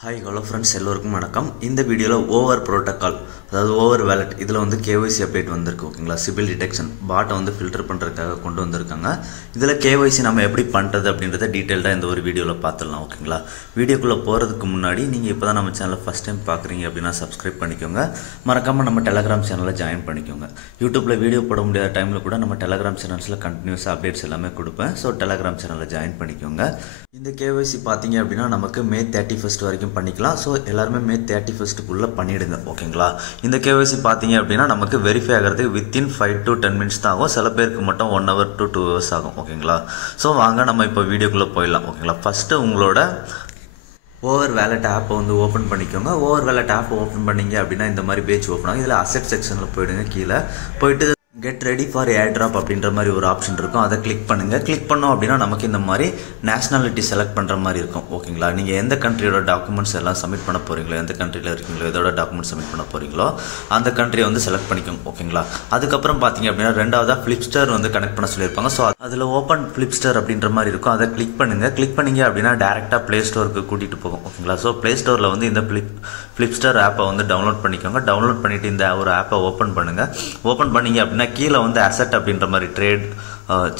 Hi hello friends எல்லோருக்கும் வணக்கம் இந்த வீடியோல ஓவர் புரோட்டோகால் அதாவது ஓவர் வாலெட் இதுல வந்து KYC அப்டேட் வந்திருக்கு ஓகேங்களா சிபில் டிடெக்ஷன் பாட் வந்து ஃபில்டர் பண்றதுக்காக கொண்டு வந்திருக்காங்க இதுல KYC நாம எப்படி பண்றது அப்படிங்கறத டீடைலா இந்த ஒரு வீடியோல பார்த்தறலாம் ஓகேங்களா வீடியோக்குள்ள போறதுக்கு முன்னாடி நீங்க இப்போதான் நம்ம சேனலை ஃபர்ஸ்ட் டைம் பார்க்கறீங்க அப்படினா Subscribe பண்ணிக்கோங்க மறக்காம நம்ம Telegram சேனலை ஜாயின் பண்ணிக்கோங்க YouTubeல வீடியோ போட முடியாத டைம்ல கூட நம்ம Telegram சேனல்ஸ்ல கண்டினியூஸ் அப்டேட்ஸ் எல்லாமே கொடுப்பேன் சோ Telegram சேனலை ஜாயின் பண்ணிக்கோங்க இந்த KYC பாத்தீங்க அப்படினா நமக்கு மே 31st வரைக்கும் பண்ணிக்கலாம் சோ எல்லாரும் மே 31st குள்ள பண்ணிடுங்க ஓகேங்களா இந்த KYC பாத்தீங்க அப்படினா நமக்கு வெரிஃபை ஆகிறதுக்கு within 5 to 10 minutes தான் ஆகும் சில பேருக்கு மட்டும் 1 hour to 2 hours ஆகும் ஓகேங்களா சோ வாங்க நம்ம இப்போ வீடியோக்குள்ள போயிடலாம் ஓகேங்களா ஃபர்ஸ்ட் உங்களோட ஓவர் வாலெட் ஆப் வந்து ஓபன் பண்ணிக்கோங்க ஓவர் வாலெட் ஆப் ஓபன் பண்ணீங்க அப்படினா இந்த மாதிரி பேஜ் ஓபன் ஆகும் இதுல அசெட் செக்ஷன்ல போய்டுங்க கீழ போய்ட்டு Get ready for airdrop அப்படின்ற மாதிரி ஒரு ஆப்ஷன் இருக்கும் அதை கிளிக் பண்ணுங்க கிளிக் பண்ணோம் அப்படினா நமக்கு இந்த மாதிரி நேஷனாலிட்டி செலக்ட் பண்ற மாதிரி இருக்கும் ஓகேங்களா நீங்க எந்த கண்ட்ரியோட டாக்குமெண்ட்ஸ் எல்லாம் சப்மிட் பண்ண போறீங்களோ எந்த கண்ட்ரில இருக்கீங்களோ எதோட டாக்குமெண்ட்ஸ் சப்மிட் பண்ண போறீங்களோ அந்த கண்ட்ரியை வந்து செலக்ட் பண்ணிக்கோங்க ஓகேங்களா அதுக்கு அப்புறம் பாத்தீங்க அப்படினா இரண்டாவதா Flipster வந்து கனெக்ட் பண்ண சொல்லிருப்பாங்க சோ அதுல ஓபன் Flipster அப்படின்ற மாதிரி இருக்கும் அதை கிளிக் பண்ணுங்க கிளிக் பண்ணீங்க அப்படினா டைரக்டா Play Storeக்கு கூட்டிட்டு போகும் ஓகேங்களா சோ Play Storeல வந்து இந்த Flipster ஆப்பை வந்து டவுன்லோட் பண்ணிக்கோங்க டவுன்லோட் பண்ணிட்டு இந்த ஒரு ஆப்பை ஓபன் பண்ணுங்க ஓபன் பண்ணீங்க அப்படினா கீழ வந்து அசெட் அப்படின்ற மாதிரி ட்ரேட்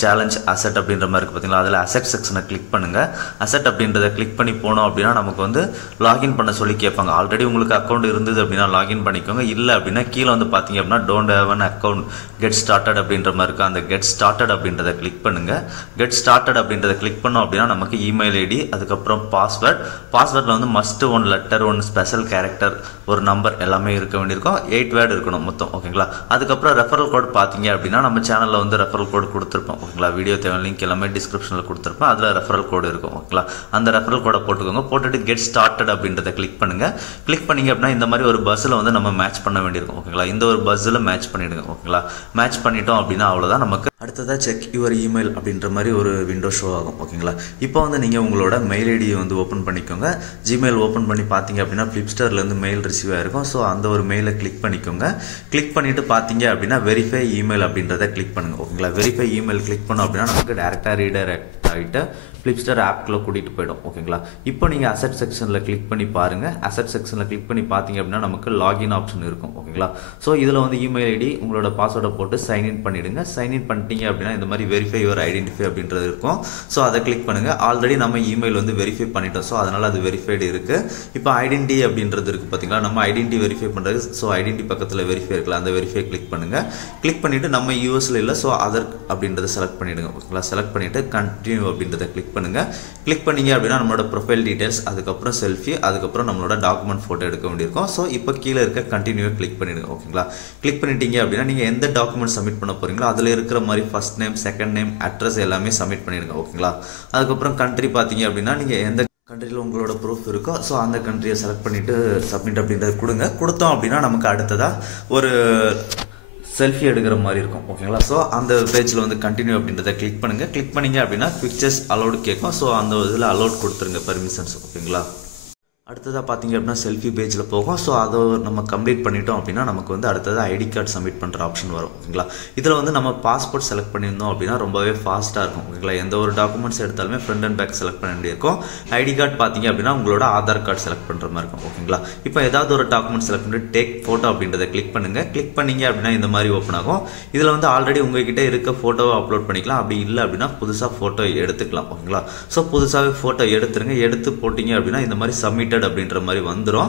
சேலஞ்ச் அசெட் அப்படின்ற மாதிரி இருக்கு பாத்தீங்களா அதுல அசெட் செக்ஷனை கிளிக் பண்ணுங்க அசெட் அப்படின்றத கிளிக் பண்ணி போனோம் அப்படினா நமக்கு வந்து லாகின் பண்ண சொல்லி கேட்பாங்க ஆல்ரெடி உங்களுக்கு அக்கவுண்ட் இருந்தது அப்படினா லாகின் பண்ணிக்கோங்க இல்ல அப்படினா கீழ வந்து பாத்தீங்க அப்படினா don't have an account get started அப்படின்ற மாதிரி இருக்கு அந்த get started அப்படின்றத கிளிக் பண்ணுங்க get started அப்படின்றத கிளிக் பண்ணோம் அப்படினா நமக்கு இமெயில் ஐடி அதுக்கு அப்புறம் பாஸ்வேர்ட்ல வந்து must one letter one special character ஒரு நம்பர் எல்லாமே இருக்க வேண்டியிருக்கும் 8 வேர்ட் இருக்கணும் மொத்தம் ஓகேங்களா அதுக்கு அப்புறம் ரெஃபரல் கோட் பாத்தீங்க அப்படினா நம்ம சேனல்ல வந்து ரெஃபரல் கோட் கொடுத்திருப்போம் ஓகேங்களா வீடியோ தேவை லிங்க் எல்லாமே டிஸ்கிரிப்ஷன்ல கொடுத்திருப்பேன் அதுல ரெஃபரல் கோட் இருக்கும் ஓகேங்களா அந்த ரெஃபரல் கோட போட்டுக்கோங்க போட்டுட்டு get started அப்படின்றத கிளிக் பண்ணுங்க கிளிக் பண்ணீங்க அப்படினா இந்த மாதிரி ஒரு பஸ்ல வந்து நம்ம மேட்ச் பண்ண வேண்டியிருக்கும் ஓகேங்களா இந்த ஒரு பஸ்ல மேட்ச் பண்ணிடுங்க ஓகேங்களா மேட்ச் பண்ணிட்டோம் அப்படினா அவ்வளவுதான் நமக்கு அடுத்ததா செக் யுவர் இமெயில் அப்படின்ற மாதிரி ஒரு விண்டோ ஷோ ஆகும் ஓகேங்களா இப்போ வந்து நீங்க உங்களோட மெயில் ஐடியை வந்து ஓபன் பண்ணிக்கோங்க Gmail ஓபன் பண்ணி பாத்தீங்க அப்படினா Flipsterல இருந்து மெயில் ரிசீவ் ஆயிருக்கும் சோ அந்த ஒரு மெயிலை கிளிக் பண்ணிக்கோங்க கிளிக் பண்ணிட்டு பாத்தீங்க அப்படினா வெரிஃபை இமெயில் அப்படின்றத கிளிக் பண்ணுங்க ஓகேங்களா வெரிஃபை இமெயில் கிளிக் பண்ணோம் அப்படினா நமக்கு டைரக்டா ரீடைரக்ட் ஆயிட்டு Flipster ஆப்க்குள்ள கூட்டிட்டு போய்டும் ஓகேங்களா இப்போ நீங்க அசெட் செக்ஷன்ல கிளிக் பண்ணி பாருங்க அசெட் செக்ஷன்ல கிளிக் பண்ணி பாத்தீங்க அப்படினா நமக்கு லாகின் ஆப்ஷன் இருக்கும் ஓகேங்களா சோ இதுல வந்து இமெயில் ஐடி உங்களோட பாஸ்வேர்டை போட்டு சைன் இன் பண்ணிடுங்க சைன் இன் பண்ணிட்டீங்க அப்படினா இந்த மாதிரி வெரிஃபை யுவர் ஐடென்டிஃபை அப்படின்றது இருக்கும் சோ அதை கிளிக் பண்ணுங்க ஆல்ரெடி நம்ம இமெயில் வந்து வெரிஃபை பண்ணிட்டோம் சோ அதனால அது வெரிஃபைடு இருக்கு இப்போ ஐடென்டி அப்படின்றது இருக்கு பாத்தீங்களா நம்ம ஐடென்டி வெரிஃபை பண்றது சோ ஐடென்டி பக்கத்துல வெரிஃபை இருக்குல அந்த வெரிஃபை கிளிக் பண்ணுங்க கிளிக் பண்ணிட்டு நம்ம யூஎஸ்ல இல்ல சோ அதர் அப்படின்றத செலக்ட் பண்ணிடுங்க ஓகேங்களா செலக்ட் பண்ணிட்டு கண்டினியூ அப்படின்றத கிளிக் பண்ணுங்க கிளிக் பண்ணீங்க அப்படினா நம்மளோட ப்ரொஃபைல் டீடைல்ஸ் அதுக்கு அப்புறம் செல்ஃபி அதுக்கு அப்புறம் நம்மளோட டாக்குமெண்ட் போட்டோ எடுக்க வேண்டியிருக்கும் சோ இப்போ கீழ இருக்க கண்டினியூ கிளிக் பண்ணிடுங்க ஓகேங்களா கிளிக் பண்ணிட்டீங்க அப்படினா நீங்க எந்த டாக்குமெண்ட் சப்மிட் பண்ண போறீங்களோ அதுல இருக்கிற மாதிரி first name second name address எல்லாமே சப்மிட் பண்ணிடுங்க ஓகேங்களா அதுக்கு அப்புறம் கண்ட்ரி பாத்தீங்க அப்படினா நீங்க எந்த கண்ட்ரில உங்களோட ப்ரூஃப் இருக்கோ சோ அந்த கண்ட்ரியை செலக்ட் பண்ணிட்டு சப்மிட் அப்படின்றத கொடுங்க கொடுத்தோம் அப்படினா நமக்கு அடுத்ததா ஒரு செல்ஃபி எடுக்கிற மாதிரி இருக்கும் ஓகேங்களா சோ அந்த பேஜ்ல வந்து கண்டினியூ அப்படின்றத கிளிக் பண்ணுங்க கிளிக் பண்ணீங்க அப்படினா பிக்சர்ஸ் அலோட் கேட்கும் சோ அந்த இதுல அலோட் கொடுத்துருங்க பெர்மிஷன்ஸ் ஓகேங்களா அடுத்ததா பாத்தீங்க அப்படினா செல்ஃபி பேஜ்ல போகும் சோ அதை நம்ம கம்ப்ளீட் பண்ணிட்டோம் அப்படினா நமக்கு வந்து அடுத்ததா ஐடி கார்டு சப்மிட் பண்ற ஆப்ஷன் வரும் ஓகேங்களா இதுல வந்து நம்ம பாஸ்போர்ட் செலக்ட் பண்ணிருந்தோம் அப்படினா ரொம்பவே ஃபாஸ்டா இருக்கும் ஓகேங்களா எந்த ஒரு டாக்குமெண்ட்ஸ் எடுத்தாலுமே ஃப்ரண்ட் அண்ட் பேக் செலக்ட் பண்ண வேண்டியிருக்கும் ஐடி கார்டு பாத்தீங்க அப்படினா உங்களோட ஆதார் கார்டு செலக்ட் பண்ற மாதிரி இருக்கும் ஓகேங்களா இப்போ ஏதாவது ஒரு டாக்குமெண்ட் செலக்ட் பண்ணி டேக் போட்டோ அப்படின்றத கிளிக் பண்ணுங்க கிளிக் பண்ணீங்க அப்படினா இந்த மாதிரி ஓபன் ஆகும் இதுல வந்து ஆல்ரெடி உங்ககிட்ட இருக்க போட்டோவை அப்லோட் பண்ணிக்கலாம் அப்படி இல்ல அப்படினா புதுசா போட்டோ எடுத்துக்கலாம் ஓகேங்களா சோ புதுசாவே போட்டோ எடுத்துருங்க எடுத்து போட்டீங்க அப்படினா இந்த மாதிரி சப்மிட் அப்படின்ற மாதிரி வந்துரும்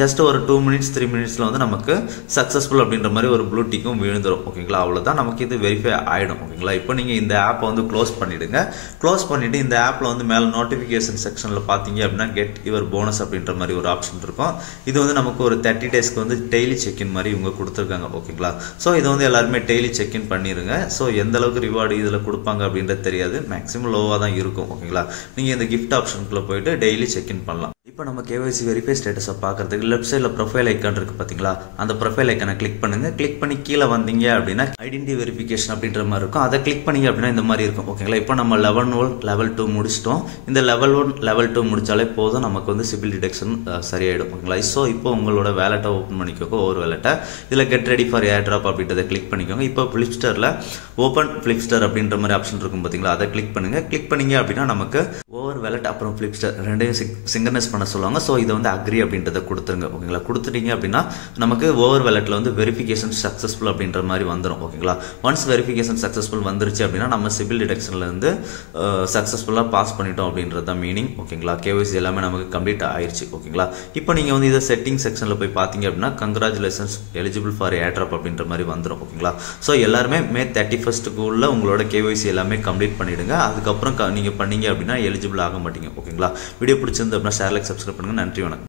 ஜஸ்ட் ஒரு 2 மினிட்ஸ் 3 மினிட்ஸ்ல வந்து நமக்கு சக்சஸ்ஃபுல் அப்படின்ற மாதிரி ஒரு ப்ளூ டிக்கும் விழுந்துரும் ஓகேங்களா அவ்வளவுதான் நமக்கு இது வெரிஃபை ஆயிடும் ஓகேங்களா இப்போ நீங்க இந்த ஆப்பை வந்து க்ளோஸ் பண்ணிடுங்க க்ளோஸ் பண்ணிட்டு இந்த ஆப்ல வந்து மேல நோட்டிபிகேஷன் செக்ஷன்ல பாத்தீங்க அப்படினா கெட் யுவர் போனஸ் அப்படின்ற மாதிரி ஒரு ஆப்ஷன் இருக்கும் இது வந்து நமக்கு ஒரு 30 டேஸ்க்கு வந்து டெய்லி செக் இன் மாதிரி இவங்க கொடுத்திருக்காங்க ஓகேங்களா சோ இது வந்து எல்லாரும் டெய்லி செக் இன் பண்ணிருங்க சோ எந்த அளவுக்கு ரிவார்டு இதுல கொடுப்பாங்க அப்படின்றது தெரியாது மேக்ஸிமம் லோவா தான் இருக்கும் ஓகேங்களா நீங்க இந்த gift ஆப்ஷனுக்குள்ள போய்ட்டு டெய்லி செக் இன் பண்ணலாம் இப்போ நம்ம KYC வெரிஃபை ஸ்டேட்டஸை பார்க்கறதுக்கு லெஃப்ட் சைடில் ப்ரொஃபைல் ஐக்கான் இருக்கு பார்த்தீங்களா அந்த ப்ரொஃபைல் ஐக்கானை கிளிக் பண்ணுங்க கிளிக் பண்ணி கீழே வந்தீங்க அப்படின்னா ஐடென்டி வெரிஃபிகேஷன் அப்படின்ற மாதிரி இருக்கும் அதை கிளிக் பண்ணீங்க அப்படின்னா இந்த மாதிரி இருக்கும் ஓகேங்களா இப்போ நம்ம லெவல் 1 லெவல் 2 முடிச்சிட்டோம் இந்த லெவல் 1 லெவல் 2 முடிச்சாலே போதும் நமக்கு வந்து சிபில் டிடெக்ஷன் சரியாயிடும் ஓகேங்களா ஸோ இப்போ உங்களோட வேலெட்டை ஓப்பன் பண்ணிக்கோங்க ஒவ்வொரு வேலெட்டை இதில் கெட் ரெடி ஃபார் ஏர்ட்ராப் அப்படின்றத கிளிக் பண்ணிக்கோங்க இப்போ Flipsterல ஓப்பன் Flipster அப்படின்ற மாதிரி ஆப்ஷன் இருக்கும் பார்த்தீங்களா அதை கிளிக் பண்ணுங்க கிளிக் பண்ணீங்க அப்படின்னா நமக்கு ஓவர் ஓவர் வேலட் அப்புறம் ஃப்ளிப்ஸ்டர் ரெண்டையும் சிங்கனைஸ் பண்ண சொல்லுவாங்க. ஸோ இதை வந்து அக்ரி அப்படின்றத கொடுத்துருங்க. ஓகேங்களா, கொடுத்துட்டீங்க அப்படின்னா நமக்கு ஓவர் வேலட்டில் வந்து வெரிஃபிகேஷன் சக்ஸஸ்ஃபுல் அப்படின்ற மாதிரி வந்துடும். ஓகேங்களா, ஒன்ஸ் வெரிஃபிகேஷன் சக்ஸஸ்ஃபுல் வந்துருச்சு அப்படின்னா நம்ம சிபில் டிடெக்ஷனில் இருந்து சக்ஸஸ்ஃபுல்லாக பாஸ் பண்ணிட்டோம் அப்படின்றது தான் மீனிங். ஓகேங்களா, கேஒய்சி எல்லாமே நமக்கு கம்ப்ளீட் ஆயிடுச்சு. ஓகேங்களா, இப்போ நீங்கள் வந்து இதை செட்டிங் செக்ஷனில் போய் பார்த்தீங்க அப்படின்னா கங்க்ராச்சுலேஷன்ஸ் எலிஜிபிள் ஃபார் ஏர்ட்ராப் அப்படின்ற மாதிரி வந்துடும். ஓகேங்களா, ஸோ எல்லாருமே மே 31st உங்களோட கேஒய்சி எல்லாமே கம்ப்ளீட் பண்ணிடுங்க. அதுக்கப்புறம் நீங்கள் பண்ணீங்க அப்படின்னா எலிஜிபிள் ஆக மாட்டீங்க. ஓகேங்களா, வீடியோ பிடிச்சிருந்து அப்படின்னா ஷேர் லைக் சப்ஸ்கிரைப் பண்ணுங்கள். நன்றி, வணக்கம்.